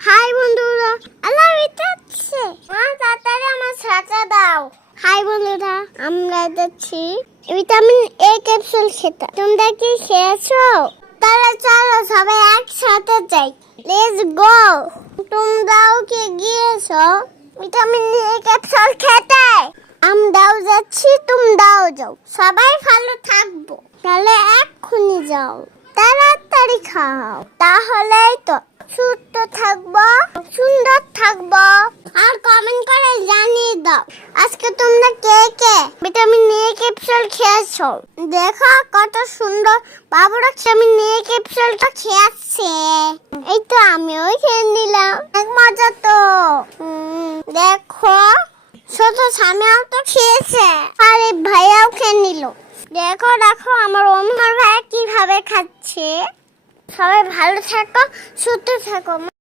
High বন্ধুরা, আল্লাহ যাচ্ছে তাড়াতাড়ি আমার ছাতা দাও। হাই বন্ধুরা, আমরা যাচ্ছি ভিটামিন এ ক্যাপসুল খেতে। তোমরা কি খেয়েছো? তাহলে চলো সবাই একসাথে যাই। Let's go. তোমরাও কি গিয়েছো ভিটামিন এ ক্যাপসুল খেতে? আমরাও যাচ্ছি, তোমরাও যাও। সবাই ভালো থাকবো। তাহলে এক্ষুনি যাও, তাড়াতাড়ি খাও, তাহলেই তো সুস্থ থাকবো, সুন্দর থাকবো। আর কমেন্ট করে জানিয়ে দাও আজকে তোমরা কে কে ভিটামিন এ ক্যাপসুল খেয়েছো। দেখো কত সুন্দর বাবুরা ভিটামিন এ ক্যাপসুলটা খেয়েছে। এই তো আমিও খেয়ে নিলাম, এক মজা তো। দেখো ছোট স্বামীও তো খেয়েছে, আরে ভাইয়াও খেয়ে নিল। দেখো দেখো আমার ওমর ভাই কিভাবে খাচ্ছে। সবাই ভালো থাকো, সুস্থ থাকো।